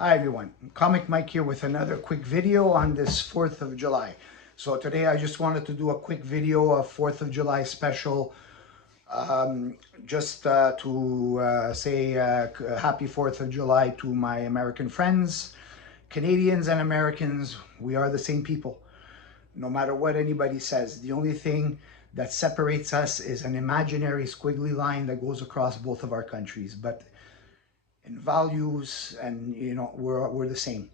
Hi everyone, Comic Mike here with another quick video on this 4th of July. So today I just wanted to do a quick video of 4th of July special, just to say happy 4th of July to my American friends. Canadians and Americans, we are the same people. No matter what anybody says, the only thing that separates us is an imaginary squiggly line that goes across both of our countries. But in values and we're the same.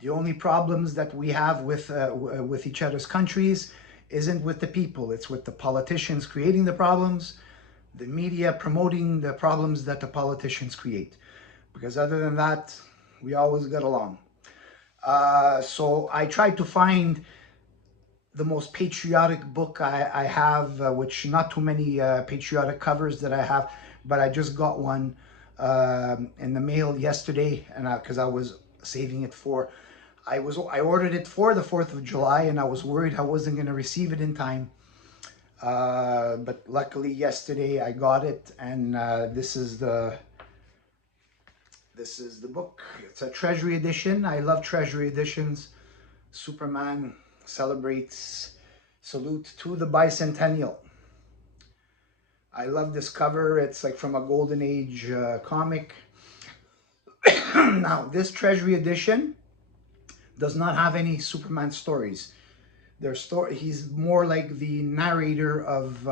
The only problems that we have with each other's countries isn't with the people, it's with the politicians creating the problems, the media promoting the problems that the politicians create. Because other than that, we always get along. So I tried to find the most patriotic book I have, which not too many patriotic covers that I have, but I just got one in the mail yesterday, and because I was saving it for, I ordered it for the 4th of July, and I was worried I wasn't going to receive it in time. But luckily yesterday I got it, and this is the book. It's a treasury edition. I love treasury editions. Superman celebrates salute to the bicentennial. I love this cover. It's like from a golden age comic. Now this treasury edition does not have any Superman stories. He's more like the narrator of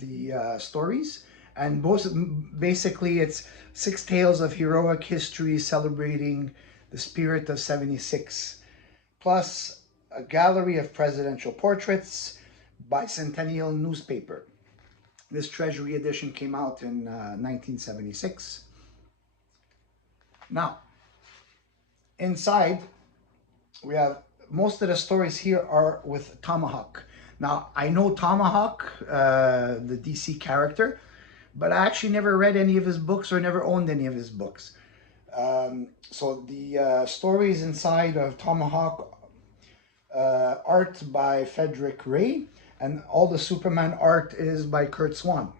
the stories, and basically it's 6 tales of heroic history celebrating the spirit of 76, plus a gallery of presidential portraits, bicentennial newspaper. This treasury edition came out in 1976. Now, inside, we have most of the stories here are with Tomahawk. Now, I know Tomahawk, the DC character, but I actually never read any of his books or never owned any of his books. So the stories inside of Tomahawk, art by Frederick Ray, and all the Superman art is by Kurt Swan.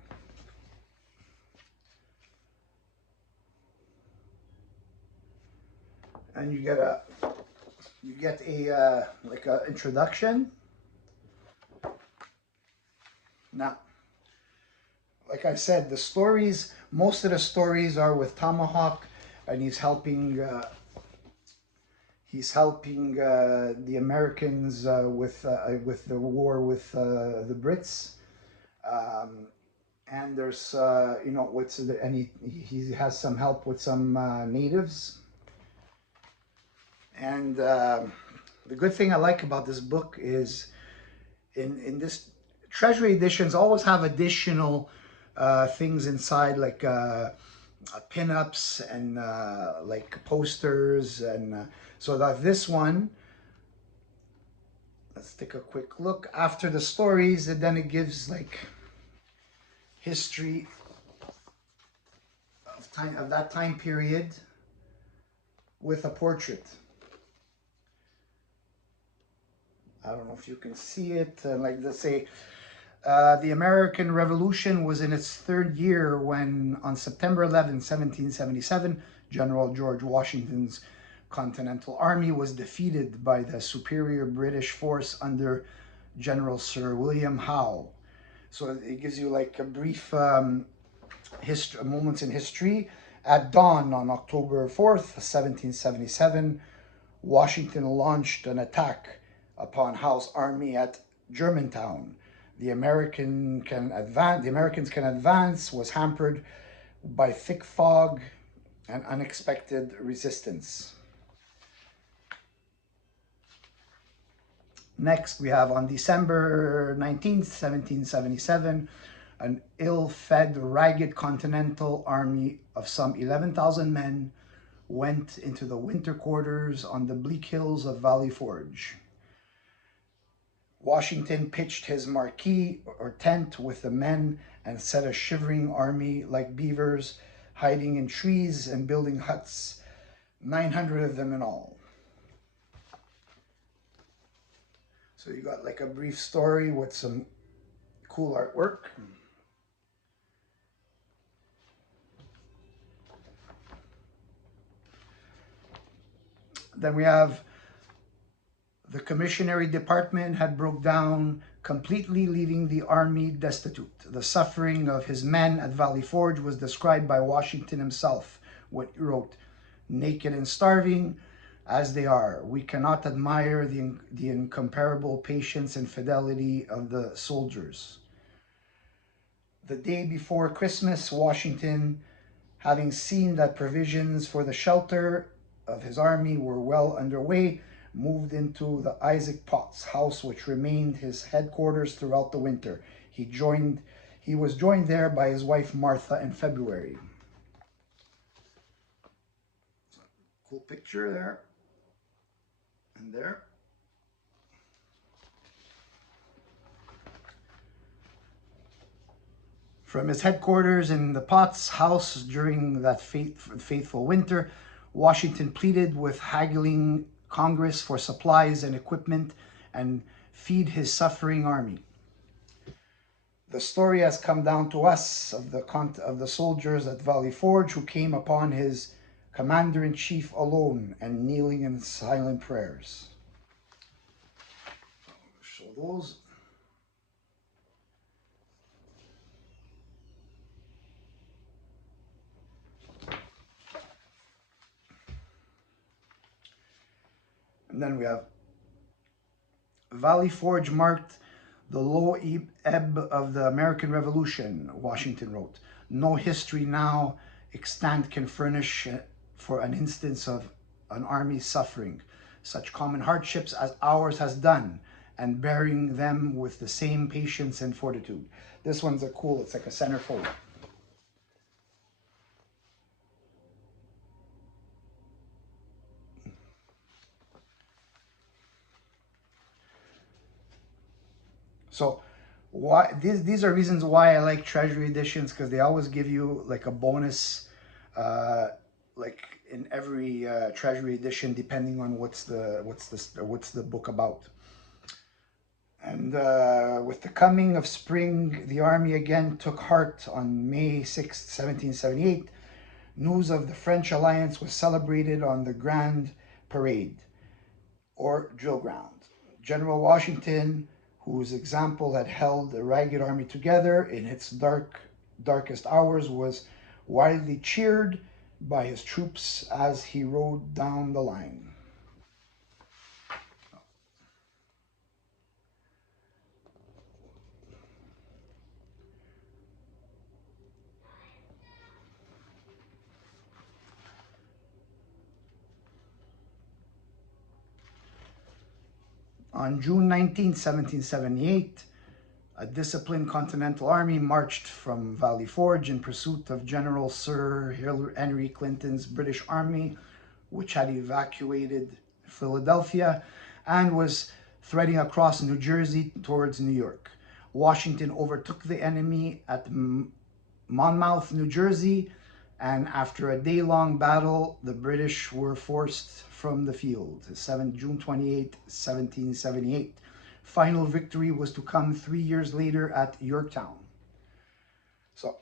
And you get a like a introduction. Now, like I said, the stories, most of the stories are with Tomahawk, and he's helping the Americans with the war with the Brits, and there's and he has some help with some natives. And the good thing I like about this book is in this treasury editions always have additional things inside, like pinups and like posters, and so that this one, let's take a quick look. After the stories, and then it gives like history of that time period with a portrait. I don't know if you can see it. Like they say, the American Revolution was in its 3rd year when, on September 11, 1777, General George Washington's Continental Army was defeated by the superior British force under General Sir William Howe. So it gives you like a brief moments in history. At dawn on October 4th, 1777, Washington launched an attack upon Howe's army at Germantown. The Americans can advance was hampered by thick fog and unexpected resistance. Next, we have on December 19th, 1777, an ill-fed, ragged Continental Army of some 11,000 men went into the winter quarters on the bleak hills of Valley Forge. Washington pitched his marquee or tent with the men and set a shivering army like beavers, hiding in trees and building huts, 900 of them in all. So you got like a brief story with some cool artwork. Then we have the commissionary department had broke down, completely leaving the army destitute. The suffering of his men at Valley Forge was described by Washington himself, when he wrote, "Naked and starving as they are, we cannot admire the incomparable patience and fidelity of the soldiers." The day before Christmas, Washington, having seen that provisions for the shelter of his army were well underway, moved into the Isaac Potts house, which remained his headquarters throughout the winter. He was joined there by his wife Martha in February. Cool picture there and there. From his headquarters in the Potts house during that faithful winter, Washington pleaded with haggling Congress for supplies and equipment and feed his suffering army. The story has come down to us of the soldiers at Valley Forge who came upon his commander-in-chief alone and kneeling in silent prayers. Show those. And then we have Valley Forge marked the low ebb of the American Revolution, Washington wrote. No history now extant can furnish for an instance of an army suffering such common hardships as ours has done, and bearing them with the same patience and fortitude. This one's cool, it's like a centerfold. So these are reasons why I like treasury editions, because they always give you like a bonus, like in every treasury edition, depending on what's the book about. And with the coming of spring, the army again took heart on May 6, 1778. News of the French alliance was celebrated on the Grand Parade, or drill ground. General Washington, whose example had held the ragged army together in its darkest hours, was widely cheered by his troops as he rode down the line. On June 19, 1778, a disciplined Continental Army marched from Valley Forge in pursuit of General Sir Henry Clinton's British Army, which had evacuated Philadelphia and was threading across New Jersey towards New York. Washington overtook the enemy at Monmouth, New Jersey, and after a day-long battle, the British were forced from the field. June 28, 1778. Final victory was to come 3 years later at Yorktown. So,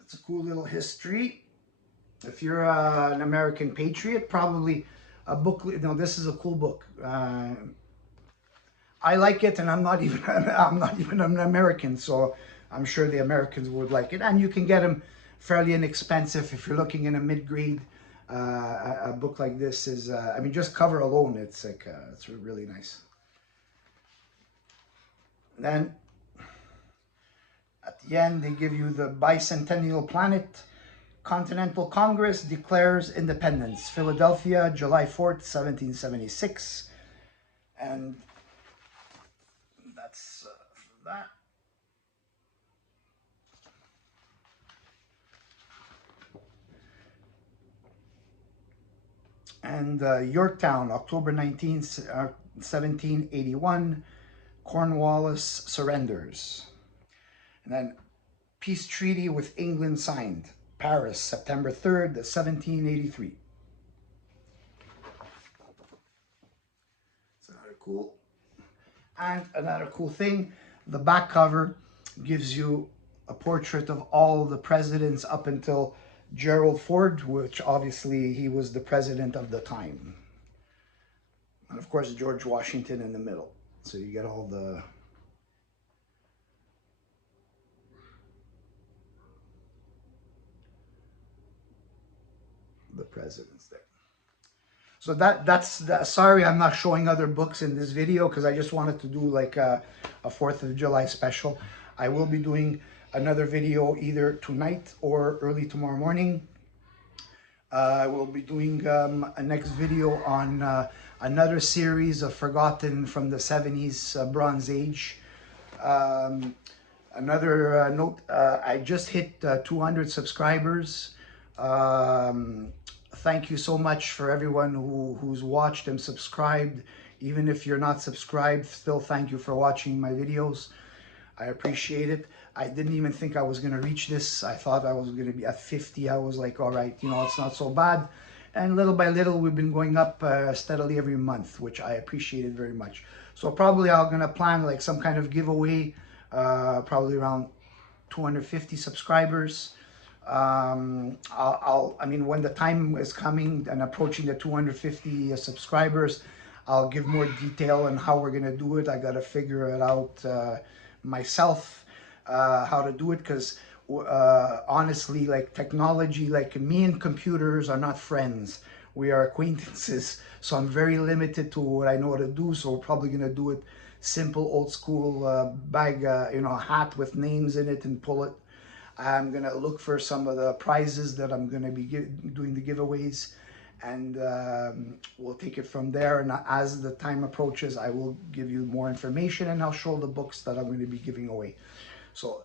it's a cool little history. If you're an American patriot, probably a book. No, this is a cool book. I like it, and I'm not even an American, so I'm sure the Americans would like it. And you can get them fairly inexpensive if you're looking in a mid-grade. A book like this is, I mean, just cover alone, it's like, it's really nice. Then at the end, they give you the bicentennial planet. Continental Congress declares independence. Philadelphia, July 4th, 1776. And that's that. And Yorktown, October 19th, 1781, Cornwallis surrenders. And then peace treaty with England signed, Paris, September 3rd, 1783. It's another cool. And another cool thing, the back cover gives you a portrait of all the presidents up until Gerald Ford, which obviously he was the president of the time. And of course, George Washington in the middle. So you get all the presidents there. So sorry, I'm not showing other books in this video because I just wanted to do like a 4th of July special. I will be doing another video either tonight or early tomorrow morning. I will be doing a next video on another series of forgotten from the 70s Bronze Age. Another note, I just hit 200 subscribers. Thank you so much for everyone who's watched and subscribed. Even if you're not subscribed, still thank you for watching my videos. I appreciate it. I didn't even think I was going to reach this. I thought I was going to be at 50. I was like, all right, you know, it's not so bad. And little by little, we've been going up steadily every month, which I appreciated very much. So probably I'm going to plan like some kind of giveaway, probably around 250 subscribers. I mean, when the time is coming and approaching the 250 subscribers, I'll give more detail on how we're going to do it. I got to figure it out myself, how to do it, because honestly, like technology, like me and computers are not friends. We are acquaintances. So I'm very limited to what I know how to do. So we're probably going to do it simple, old school bag, you know, hat with names in it and pull it. I'm going to look for some of the prizes that I'm going to be doing the giveaways, and we'll take it from there. And as the time approaches, I will give you more information, and I'll show the books that I'm going to be giving away. So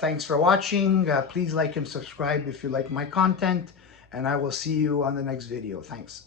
thanks for watching. Please like and subscribe if you like my content, and I will see you on the next video. Thanks.